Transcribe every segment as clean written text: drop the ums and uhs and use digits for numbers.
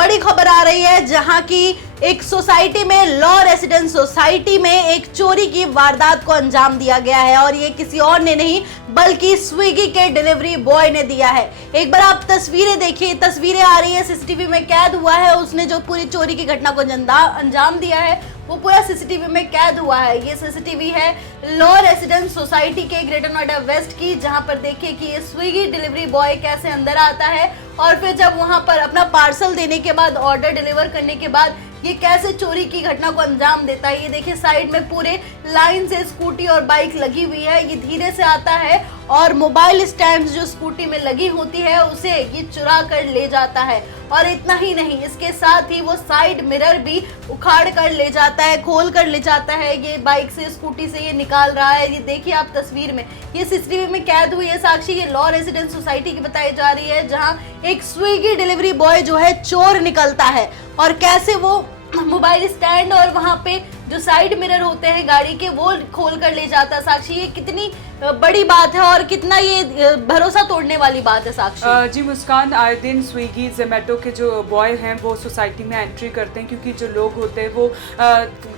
बड़ी खबर आ रही है जहां की एक सोसाइटी में, लॉ रेसिडेंस सोसाइटी में एक चोरी की वारदात को अंजाम दिया गया है और ये किसी और ने नहीं बल्कि स्विगी के डिलीवरी बॉय ने दिया है। एक बार आप तस्वीरें देखिए, तस्वीरें आ रही है, सीसीटीवी में कैद हुआ है। उसने जो पूरी चोरी की घटना को अंजाम दिया है वो पूरा सीसीटीवी में कैद हुआ है। ये सीसीटीवी है लॉ रेसिडेंस सोसाइटी के ग्रेटर नोएडा वेस्ट की, जहां पर देखिए कि ये स्विगी डिलीवरी बॉय कैसे अंदर आता है और फिर जब वहां पर अपना पार्सल देने के बाद, ऑर्डर डिलीवर करने के बाद ये कैसे चोरी की घटना को अंजाम देता है। ये देखिए साइड में पूरे लाइन से स्कूटी और बाइक लगी हुई है। ये धीरे से आता है और मोबाइल स्टैंड जो स्कूटी में लगी होती है उसे ये चुरा कर ले जाता है। और इतना ही नहीं, इसके साथ ही वो साइड मिरर भी उखाड़ कर ले जाता है, खोल कर ले जाता है। ये बाइक से, स्कूटी से ये निकाल रहा है। ये देखिए आप तस्वीर में, ये सीसीटीवी में कैद हुई है साक्षी। ये लॉ रेसिडेंस सोसाइटी की बताई जा रही है जहां एक स्विगी डिलीवरी बॉय जो है चोर निकलता है और कैसे वो मोबाइल स्टैंड और वहां पे जो साइड मिरर होते हैं गाड़ी के वो खोल कर ले जाता है। साक्षी, ये कितनी बड़ी बात है और कितना ये भरोसा तोड़ने वाली बात है साक्षी। जी मुस्कान, आए दिन स्विगी जोमेटो के जो बॉय हैं वो सोसाइटी में एंट्री करते हैं, क्योंकि जो लोग होते हैं वो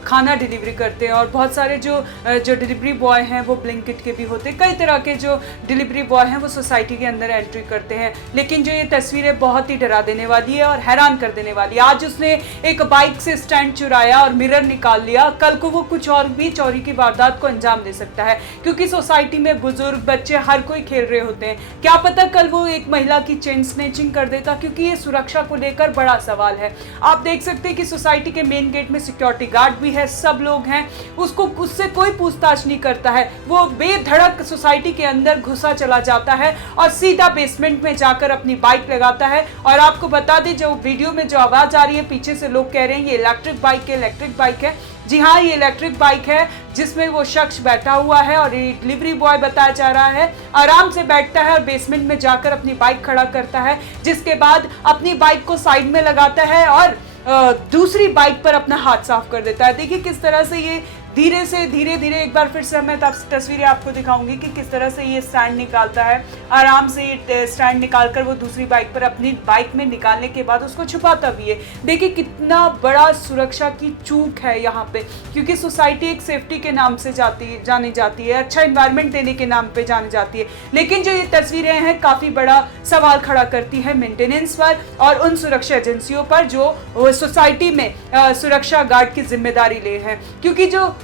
खाना डिलीवरी करते हैं और बहुत सारे जो डिलीवरी बॉय हैं वो ब्लिंकिट के भी होते हैं। कई तरह के जो डिलीवरी बॉय हैं वो सोसाइटी के अंदर एंट्री करते हैं। लेकिन जो ये तस्वीरें बहुत ही डरा देने वाली है और हैरान कर देने वाली है। आज उसने एक बाइक से स्टैंड चुराया और मिरर निकाल लिया, कल को वो कुछ और भी चोरी की वारदात को अंजाम दे सकता है, क्योंकि सोसाइटी में बुजुर्ग, बच्चे हर कोई खेल रहे होते हैं। क्या पता कल वो एक महिला की चेन स्नैचिंग कर देता, क्योंकि ये सुरक्षा को लेकर बड़ा सवाल है। आप देख सकते हैं कि सोसाइटी के मेन गेट में सिक्योरिटी गार्ड भी है, सब लोग हैं, उससे कोई पूछताछ नहीं करता है। वो बेधड़क सोसाइटी के अंदर घुसा चला जाता है और सीधा बेसमेंट में जाकर अपनी बाइक लगाता है। और आपको बता दें, जो वीडियो में जो आवाज आ रही है पीछे से, लोग कह रहे हैं ये इलेक्ट्रिक बाइक है। जी हाँ, ये इलेक्ट्रिक बाइक है जिसमें वो शख्स बैठा हुआ है और ये डिलीवरी बॉय बताया जा रहा है आराम से बैठता है और बेसमेंट में जाकर अपनी बाइक खड़ा करता है, जिसके बाद अपनी बाइक को साइड में लगाता है और दूसरी बाइक पर अपना हाथ साफ कर देता है। देखिए किस तरह से ये धीरे धीरे एक बार फिर से मैं तस्वीरें आपको दिखाऊंगी कि किस तरह से ये स्टैंड निकालता है। आराम से ये स्टैंड निकालकर वो दूसरी बाइक पर अपनी बाइक में निकालने के बाद उसको छुपाता भी है। देखिए कितना बड़ा सुरक्षा की चूक है यहाँ पे, क्योंकि सोसाइटी एक सेफ्टी के नाम से जानी जाती है, अच्छा एनवायरनमेंट देने के नाम पे जानी जाती है। लेकिन जो ये तस्वीरें हैं काफी बड़ा सवाल खड़ा करती है मेंटेनेंस पर और उन सुरक्षा एजेंसियों पर जो सोसाइटी में सुरक्षा गार्ड की जिम्मेदारी ले हैं, क्योंकि जो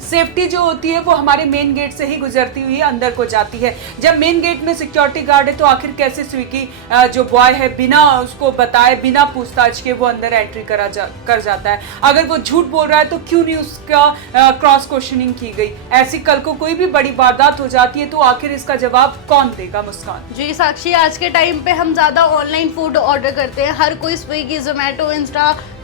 सेफ्टी जो होती है वो हमारे मेन गेट से ही गुजरती हुई अंदर को जाती है। जब मेन गेट में सिक्योरिटी गार्ड है तो आखिर कैसे स्विगी जो बॉय है बिना उसको बताए, बिना पूछताछ के वो अंदर एंट्री कर जाता है। अगर वो झूठ बोल रहा है तो क्यों नहीं उसका क्रॉस क्वेश्चनिंग की गई। ऐसी कल को कोई भी बड़ी वारदात हो जाती है तो आखिर इसका जवाब कौन देगा। मुस्कान जी। साक्षी, आज के टाइम पे हम ज्यादा ऑनलाइन फूड ऑर्डर करते हैं, हर कोई स्विगी, जोमेटो,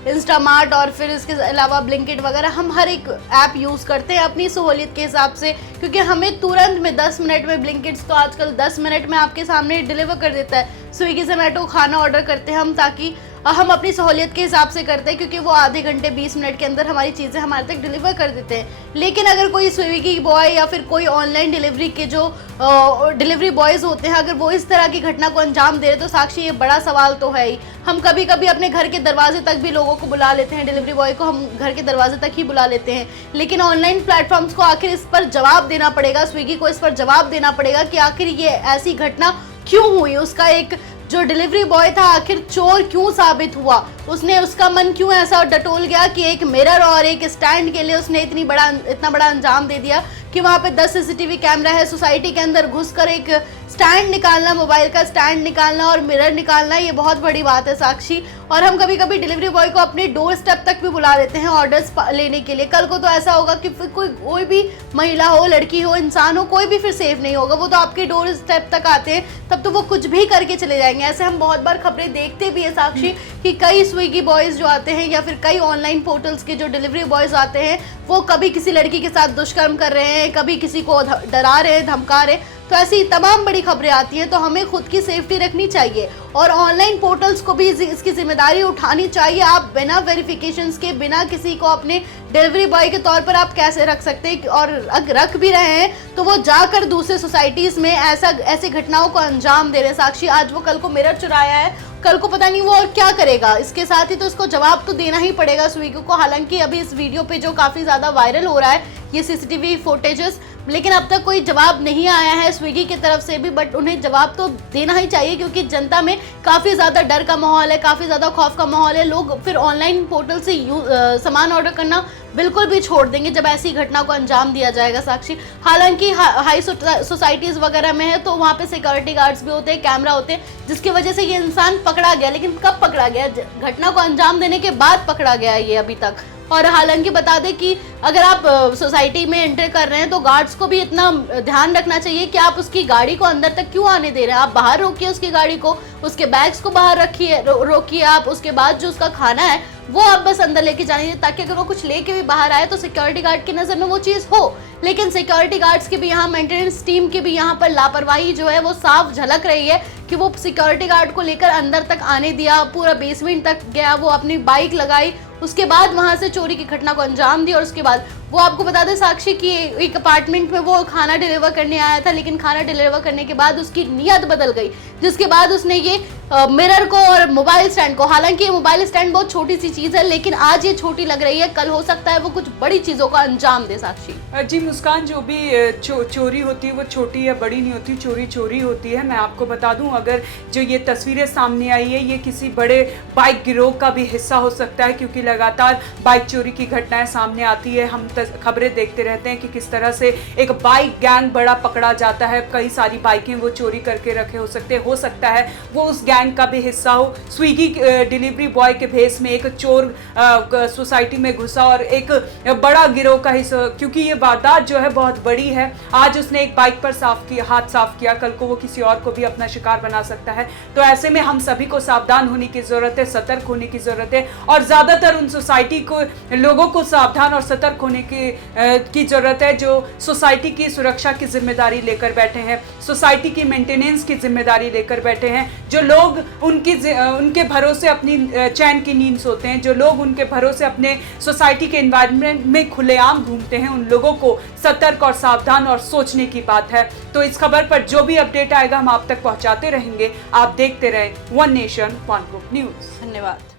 इंस्टामार्ट और फिर इसके अलावा ब्लिंकिट वगैरह हम हर एक ऐप यूज़ करते हैं अपनी सहूलियत के हिसाब से, क्योंकि हमें तुरंत में 10 मिनट में, ब्लिंकिट्स तो आजकल 10 मिनट में आपके सामने डिलीवर कर देता है। स्विगी जोमेटो खाना ऑर्डर करते हैं हम ताकि हम अपनी सहूलियत के हिसाब से करते हैं, क्योंकि वो आधे घंटे 20 मिनट के अंदर हमारी चीज़ें हमारे तक डिलीवर कर देते हैं। लेकिन अगर कोई स्विगी बॉय या फिर कोई ऑनलाइन डिलीवरी के जो डिलीवरी बॉयज़ होते हैं, अगर वो इस तरह की घटना को अंजाम दे रहे तो साक्षी ये बड़ा सवाल तो है ही। हम कभी कभी अपने घर के दरवाजे तक भी लोगों को बुला लेते हैं, डिलीवरी बॉय को हम घर के दरवाजे तक ही बुला लेते हैं, लेकिन ऑनलाइन प्लेटफॉर्म्स को आखिर इस पर जवाब देना पड़ेगा, स्विगी को इस पर जवाब देना पड़ेगा कि आखिर ये ऐसी घटना क्यों हुई। उसका एक जो डिलीवरी बॉय था आखिर चोर क्यों साबित हुआ, उसका मन क्यों ऐसा डटोल गया कि एक मिरर और एक स्टैंड के लिए उसने इतना बड़ा अंजाम दे दिया कि वहाँ पे 10 सीसीटीवी कैमरा है। सोसाइटी के अंदर घुसकर एक स्टैंड निकालना, मोबाइल का स्टैंड निकालना और मिरर निकालना, ये बहुत बड़ी बात है साक्षी। और हम कभी कभी डिलीवरी बॉय को अपने डोर स्टेप तक भी बुला देते हैं ऑर्डर्स लेने के लिए। कल को तो ऐसा होगा कि फिर कोई भी महिला हो, लड़की हो, इंसान हो, कोई भी फिर सेफ नहीं होगा। वो तो आपके डोर स्टेप तक आते हैं तब तो वो कुछ भी करके चले जाएंगे। ऐसे हम बहुत बार खबरें देखते भी है साक्षी कि कई स्विगी बॉयज़ जो आते हैं या फिर कई ऑनलाइन पोर्टल्स के जो डिलीवरी बॉयज़ आते हैं वो कभी किसी लड़की के साथ दुष्कर्म कर रहे हैं, कभी किसी को डरा रहे हैं, धमका रहे हैं। तो ऐसी तमाम बड़ी खबरें आती हैं, तो हमें खुद की सेफ्टी रखनी चाहिए और ऑनलाइन पोर्टल्स को भी इसकी जिम्मेदारी उठानी चाहिए। आप बिना वेरिफिकेशंस के, बिना किसी को अपने डिलीवरी बॉय के तौर पर आप कैसे रख सकते हैं, और अगर रख भी रहे हैं तो वो जाकर दूसरे सोसाइटीज़ में ऐसी घटनाओं को अंजाम दे रहे हैं। साक्षी, आज वो कल को मिरर चुराया है, कल को पता नहीं वो और क्या करेगा। इसके साथ ही तो उसको जवाब तो देना ही पड़ेगा स्विगी को। हालांकि अभी इस वीडियो पे जो काफी ज्यादा वायरल हो रहा है ये सीसीटीवी फुटेजेस, लेकिन अब तक कोई जवाब नहीं आया है स्विगी की तरफ से भी, बट उन्हें जवाब तो देना ही चाहिए क्योंकि जनता में काफी ज्यादा डर का माहौल है, काफी ज्यादा खौफ का माहौल है। लोग फिर ऑनलाइन पोर्टल से सामान ऑर्डर करना बिल्कुल भी छोड़ देंगे जब ऐसी घटना को अंजाम दिया जाएगा साक्षी। हालांकि हाई सोसाइटीज वगैरह में है तो वहाँ पे सिक्योरिटी गार्ड्स भी होते हैं, कैमरा होते हैं, जिसकी वजह से ये इंसान पकड़ा गया। लेकिन कब पकड़ा गया? घटना को अंजाम देने के बाद पकड़ा गया ये अभी तक। और हालांकि बता दें कि अगर आप सोसाइटी में एंटर कर रहे हैं तो गार्ड्स को भी इतना ध्यान रखना चाहिए कि आप उसकी गाड़ी को अंदर तक क्यों आने दे रहे हैं। आप बाहर रोकिए उसकी गाड़ी को, उसके बैग्स को बाहर रखिए, रोकिए आप। उसके बाद जो उसका खाना है वो आप बस अंदर लेके जानिए, ताकि अगर वो कुछ लेके भी बाहर आए तो सिक्योरिटी गार्ड की नजर में वो चीज हो। लेकिन सिक्योरिटी गार्ड्स की भी यहाँ, मेंटेनेंस टीम की भी यहाँ पर लापरवाही जो है वो साफ झलक रही है कि वो सिक्योरिटी गार्ड को लेकर अंदर तक आने दिया, पूरा बेसमेंट तक गया, वो अपनी बाइक लगाई, उसके बाद वहां से चोरी की घटना को अंजाम दिया। और उसके बाद वो आपको बता दें साक्षी कि एक अपार्टमेंट में वो खाना डिलीवर करने आया था, लेकिन खाना डिलीवर करने के बाद उसकी नीयत बदल गई, जिसके बाद उसने ये मिरर को और मोबाइल स्टैंड को, हालांकि ये मोबाइल स्टैंड बहुत छोटी सी चीज है लेकिन आज ये छोटी लग रही है, कल हो सकता है वो कुछ बड़ी चीजों का अंजाम दे साक्षी। जी मुस्कान, जो भी चोरी होती है वो छोटी या बड़ी नहीं होती, चोरी चोरी होती है। मैं आपको बता दूं, अगर जो ये तस्वीरें सामने आई है ये किसी बड़े बाइक गिरोह का भी हिस्सा हो सकता है, क्योंकि लगातार बाइक चोरी की घटनाएं सामने आती है। हम खबरें देखते रहते हैं कि किस तरह से एक बाइक गैंग बड़ा पकड़ा जाता है, कई सारी बाइकें वो चोरी करके रखे हो सकता है वो उस गैंग का भी हिस्सा हो। स्विगी डिलीवरी बॉय के भेस में एक चोर सोसाइटी में घुसा और एक बड़ा गिरोह का हिस्सा, क्योंकि ये वारदात जो है बहुत बड़ी है। आज उसने एक बाइक पर हाथ साफ किया, कल को वो किसी और को भी अपना शिकार बना सकता है। तो ऐसे में हम सभी को सावधान होने की जरूरत है, सतर्क होने की जरूरत है, और ज्यादातर उन सोसाइटी को लोगों को सावधान और सतर्क होने की जरूरत है जो सोसाइटी की सुरक्षा की जिम्मेदारी लेकर बैठे हैं, सोसाइटी की मेंटेनेंस की जिम्मेदारी लेकर बैठे हैं, जो लोग उनके भरोसे अपनी चैन की नींद सोते हैं, जो लोग उनके भरोसे अपने सोसाइटी के एनवायरनमेंट में खुलेआम घूमते हैं, उन लोगों को सतर्क और सावधान और सोचने की बात है। तो इस खबर पर जो भी अपडेट आएगा हम आप तक पहुंचाते रहेंगे। आप देखते रहें one nation one group news. धन्यवाद।